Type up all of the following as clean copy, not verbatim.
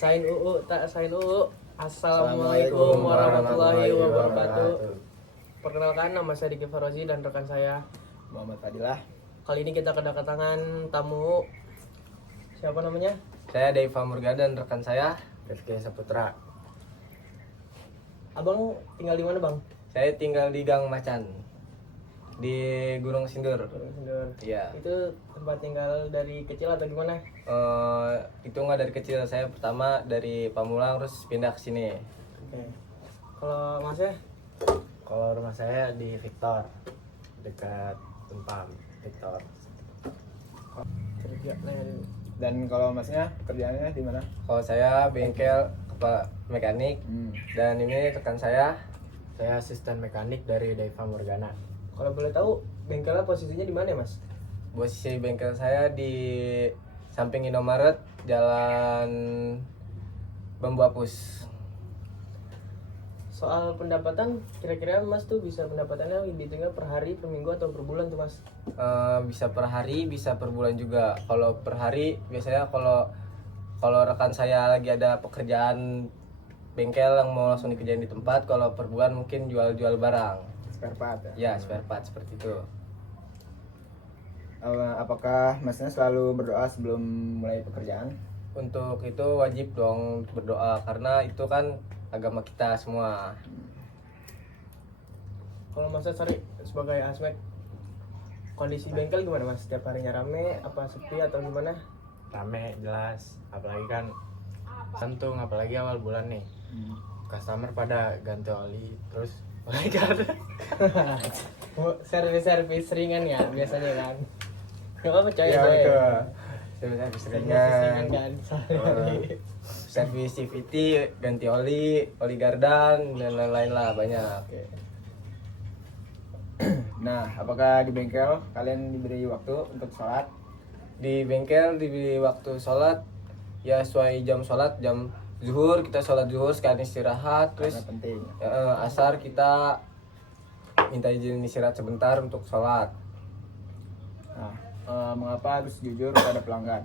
Sain UU, tak sain UU. Assalamualaikum warahmatullahi wabarakatuh. Perkenalkan, nama saya Diki Farozi dan rekan saya Muhammad Fadilah. Kali ini kita kedatangan tamu. Siapa namanya? Saya Deva Murgada dan rekan saya Rifki Saputra. Abang tinggal di mana, Bang? Saya tinggal di Gang Macan di Gunung Sindur. Sindur. Iya. Itu tempat tinggal dari kecil atau gimana? Itu nggak dari kecil, saya pertama dari Pamulang terus pindah ke sini. Oke. Kalau Masnya? Kalau rumah saya di Victor, dekat Tempam, Victor. Kerja nanya dulu. Dan kalau masnya pekerjaannya di mana? Kalau saya bengkel kepala mekanik dan ini rekan saya. Saya asisten mekanik dari Deva Morgana. Kalau boleh tahu, bengkelnya posisinya di mana, Mas? Posisi bengkel saya di samping Indomaret, Jalan Bambu Apus. Soal pendapatan, kira-kira Mas tuh bisa pendapatannya dihitungnya per hari, per minggu, atau per bulan tuh, Mas? Bisa per hari, bisa per bulan juga. Kalau per hari biasanya kalau rekan saya lagi ada pekerjaan bengkel yang mau langsung dikerjain di tempat, kalau per bulan mungkin jual-jual barang. Spare part ya? Ya, spare part seperti itu. Apakah masnya selalu berdoa sebelum mulai pekerjaan? Untuk itu wajib dong berdoa karena itu kan agama kita semua. Kalau Mas sorry sebagai asmek, kondisi bengkel gimana, Mas? Setiap harinya rame, apa sepi atau gimana? Rame jelas, apalagi kan sentung, apalagi awal bulan nih customer pada ganti oli terus Servis ringan ya biasanya kan. Gak apa coy, Ya, coy. itu. Servis Ringan ringan, kan. servis CVT, ganti oli gardan dan lain-lain lah banyak. Nah, apakah di bengkel kalian diberi waktu untuk sholat? Di bengkel diberi waktu sholat ya sesuai jam sholat, jam zuhur kita sholat zuhur sekalian istirahat, Karena terus penting. asar kita minta izin istirahat sebentar untuk sholat. Nah, mengapa harus jujur pada pelanggan?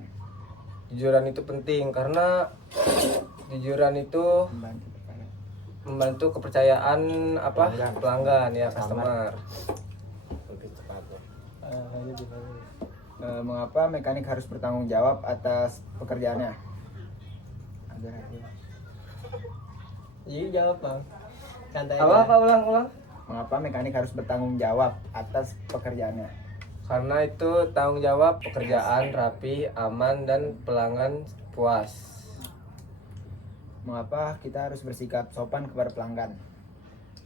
Jujuran itu penting karena jujuran itu Membantu pelanggan. membantu kepercayaan pelanggan ya, customer. lebih cepat ya. Mengapa mekanik harus bertanggung jawab atas pekerjaannya? Jadi jawab, Bang. Santai Apa aja. ulang? Mengapa mekanik harus bertanggung jawab atas pekerjaannya? Karena itu tanggung jawab pekerjaan rapi, aman dan pelanggan puas. Mengapa kita harus bersikap sopan kepada pelanggan?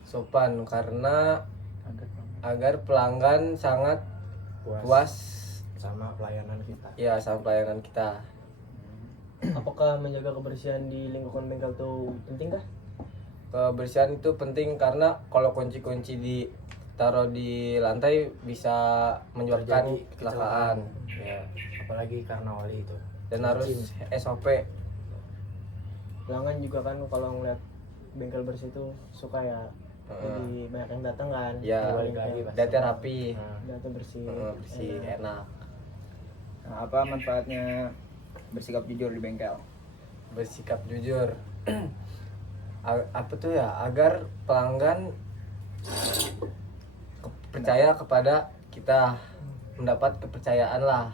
Sopan karena agar pelanggan sangat puas Sama pelayanan kita. ya sama pelayanan kita. Apakah menjaga kebersihan di lingkungan bengkel tuh penting kah? Kebersihan itu penting karena kalau kunci-kunci ditaruh di lantai bisa menyebabkan Terjadi kecelakaan Ya, apalagi karena oli itu. dan harus SOP. Pelanggan juga kan kalau ngeliat bengkel bersih tuh suka ya. Jadi banyak yang datang kan. Ya, Balik lagi, Mas. data rapi, Data bersih. bersih, enak. Nah, apa manfaatnya bersikap jujur di bengkel? Bersikap jujur. Apa tuh ya? Agar pelanggan percaya kepada kita, mendapat kepercayaan lah.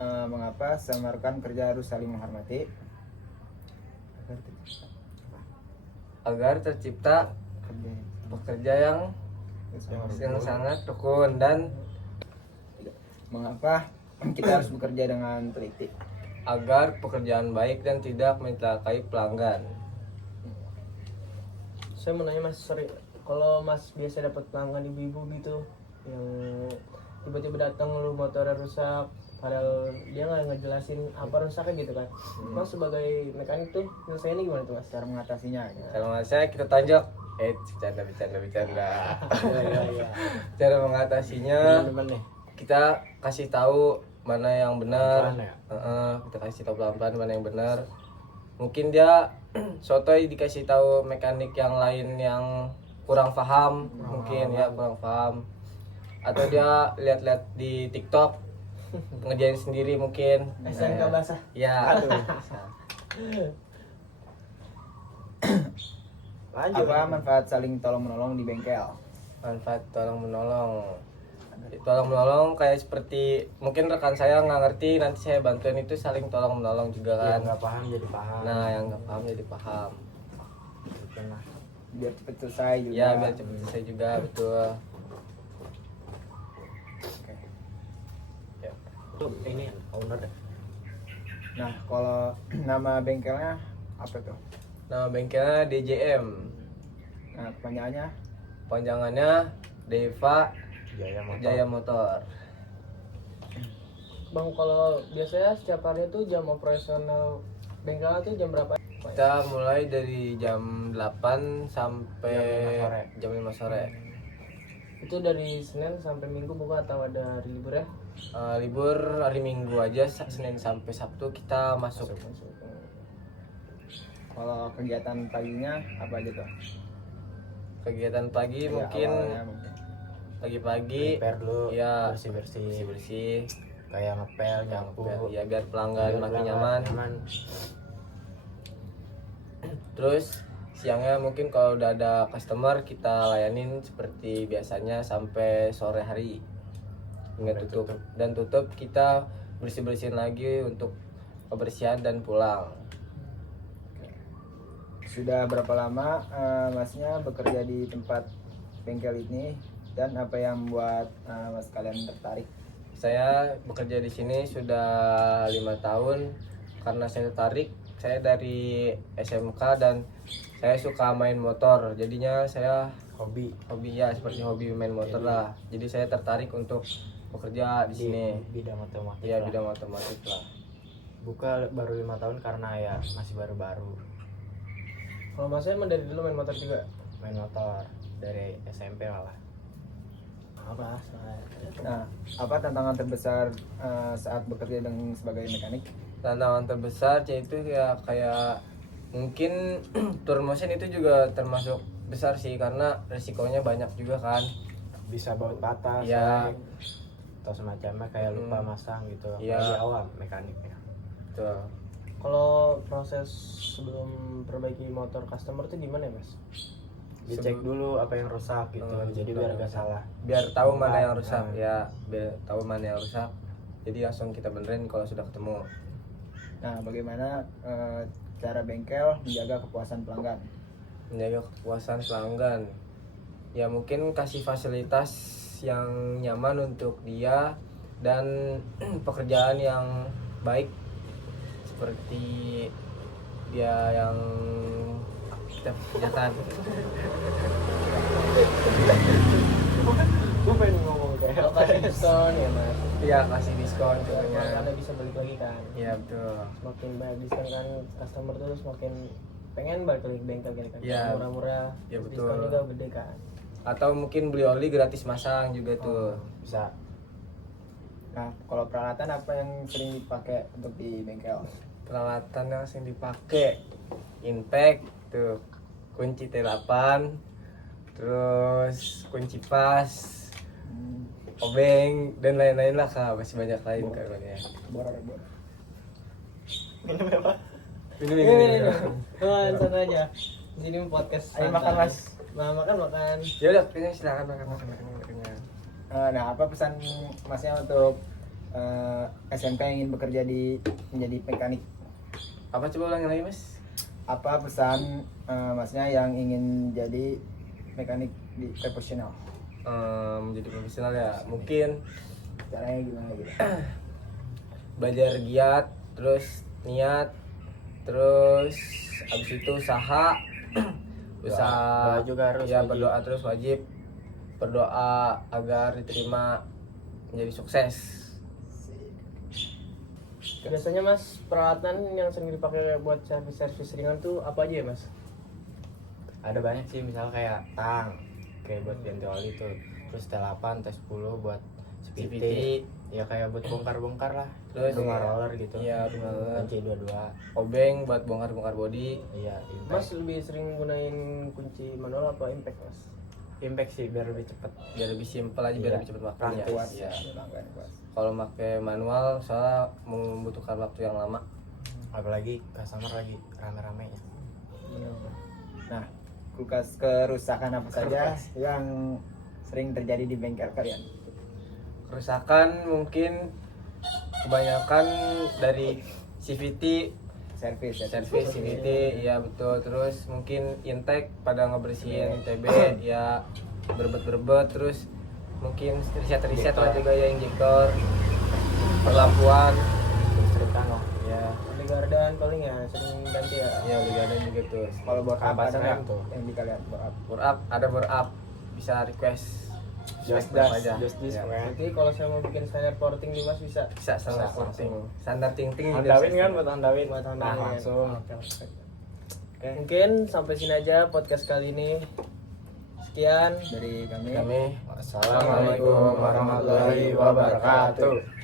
Mengapa sama rekan kerja harus saling menghormati? Agar tercipta pekerja yang sangat rukun dan Mengapa kita harus bekerja dengan teliti? agar pekerjaan baik dan tidak mencelakai pelanggan. Saya mau nanya, Mas, sorry, kalau Mas biasa dapat pelanggan ibu-ibu gitu yang tiba-tiba datang lu motornya rusak, padahal dia nggak ngejelasin apa rusaknya gitu kan. Mas sebagai mekanik tuh nyelesainnya gimana tuh, Mas? Cara mengatasinya? Kalau saya kita tonjok, bercanda. Iya. Cara mengatasinya Teman-teman nih. kita kasih tahu mana yang benar. Pelan-pelan Kita kasih tahu pelan-pelan mana yang benar. Mungkin dia sotoy dikasih tahu mekanik yang lain yang kurang paham, mungkin ya kurang paham. Atau dia lihat-lihat di TikTok ngerjain sendiri mungkin. SMK basah. Ya. Aduh. Lanjut. Apa manfaat saling tolong menolong di bengkel? Manfaat tolong menolong kayak seperti mungkin rekan saya nggak ngerti, nanti saya bantuin, itu saling tolong menolong juga Yang kan. nggak paham jadi paham. Nah, yang nggak paham jadi paham. Pernah. Biar cepet selesai juga. Ya, biar cepet selesai juga, betul. Oke. Ya. Itu ini owner deh. Nah, kalau nama bengkelnya apa tuh? Nama bengkelnya DJM. Nah, kepanjangannya Panjangannya Deva Jaya Motor. Jaya Motor. Bang, kalau biasanya setiap hari itu jam operasional bengkelnya tuh jam berapa? Kita mulai dari jam 8 sampai jam 5 sore. Itu dari Senin sampai Minggu buka atau ada hari libur ya? Libur hari Minggu aja, Senin sampai Sabtu kita masuk. kalau kegiatan paginya apa aja tuh? Kegiatan pagi Ya, mungkin awalnya mungkin. pagi-pagi Prepare dulu, ya bersih-bersih. bersih, Kayak ngepel, nyapu. ya biar pelanggan Biar makin pelanggan nyaman. Terus siangnya mungkin kalau udah ada customer kita layanin seperti biasanya sampai sore hari hingga Sampai tutup. Dan tutup kita bersih-bersihin lagi untuk kebersihan dan pulang. Sudah berapa lama masnya bekerja di tempat bengkel ini dan apa yang membuat mas kalian tertarik? Saya bekerja di sini sudah 5 tahun. Karena saya tertarik, saya dari SMK dan saya suka main motor. Jadinya saya Hobi hobi ya seperti hobi main motor lah. Jadi saya tertarik untuk bekerja di sini. bidang otomotif. Ya lah. bidang otomotif lah. Buka baru 5 tahun karena ya masih baru-baru Kalau masnya emang dari dulu main motor juga? main motor dari SMP malah. Apa? Nah, apa tantangan terbesar saat bekerja dengan sebagai mekanik? Tantangan terbesar yaitu ya kayak mungkin turun mesin itu juga termasuk besar sih, karena resikonya banyak juga kan. Bisa baut patah, Ya. selek, atau semacamnya kayak lupa masang gitu. Iya. Apalagi awam mekaniknya. Tuh. Kalau proses sebelum perbaiki motor customer tuh gimana ya, Mas? Dicek dulu apa yang rusak gitu. Jadi biar gak salah. Biar tahu mana yang Bongkar. rusak ya, biar tahu mana yang rusak. Jadi langsung kita benerin kalau sudah ketemu. Nah, bagaimana cara bengkel menjaga kepuasan pelanggan? Menjaga kepuasan pelanggan, ya mungkin kasih fasilitas yang nyaman untuk dia dan pekerjaan yang baik, seperti dia yang kita kerjakan. Gue pengen ngomong Kalau kasih diskon ya, Mas. Iya, kasih diskon Biar contohnya. Anda bisa balik lagi kan. Iya betul. Semakin banyak diskon kan customer tuh semakin pengen balik lagi ke bengkel gitu kan. Iya. Murah-murah. Iya, terus betul. Diskon juga gede kan. Atau mungkin beli oli gratis masang juga tuh. bisa. Nah, kalau peralatan apa yang sering dipakai untuk di bengkel? Peralatan yang sering dipakai impact tuh, kunci T8, terus kunci pas, obeng dan lain-lain lah kak, masih banyak lain kayak Bor. Minum. Tuhan santai aja. Di sini podcast. Ayo santai. makan, Mas. Nah, makan. Ya udah, kayaknya silakan makan. Nah, apa pesan masnya untuk SMK yang ingin bekerja menjadi mekanik? Apa coba ulangi lagi mas? Apa pesan masnya yang ingin jadi mekanik di profesional? Menjadi profesional ya, mungkin Caranya gimana gitu? belajar giat, terus niat, terus abis itu usaha. Doa juga harus ya, wajib. berdoa terus wajib, berdoa agar diterima menjadi sukses. Biasanya Mas, peralatan yang sering dipakai buat servis ringan tuh apa aja ya, Mas? Ada banyak sih, misal kayak tang kayak buat ganti oli tuh, terus T8, T10 buat CVT. CVT, ya kayak buat bongkar-bongkar lah, Terus rumah roller gitu. iya, rumah roller. Kunci 22. Obeng buat bongkar-bongkar body. Iya, Mas impact. lebih sering gunain kunci manual apa impact, Mas? impact sih biar lebih cepet. biar lebih simpel aja, biar Iya. lebih cepet waktunya. Kuas Iya. pelanggan kuas. Kalau pakai manual soalnya membutuhkan waktu yang lama. Apalagi customer lagi rame-ramenya. Nah, kulkas kerusakan apa saja yang sering terjadi di bengkel kalian? Kerusakan mungkin kebanyakan dari CVT, Servis ya. servis CVT, ya betul. Terus mungkin intake pada ngebersihin TB, ya berbet, terus mungkin riset lah juga ya, injektor, perlampuan, Listrikan lah. ya, Di gardan paling ya sering ganti ya. ya liganan juga tuh. Kalau bore up Kampas ada rem nggak tuh. yang di kalian bore up? Bore up, ada bore up, bisa request berapa aja. Just this Ya. man. Nanti kalau saya mau bikin standar porting di Mas bisa. Bisa standar Bisa, porting, langsung. standar ting-ting juga Handawin bisa. kan buat handawin. Buat Nah, handawin. langsung. Oke. Mungkin sampai sini aja podcast kali ini. Sekian. Dari kami. Kami Assalamualaikum warahmatullahi wabarakatuh.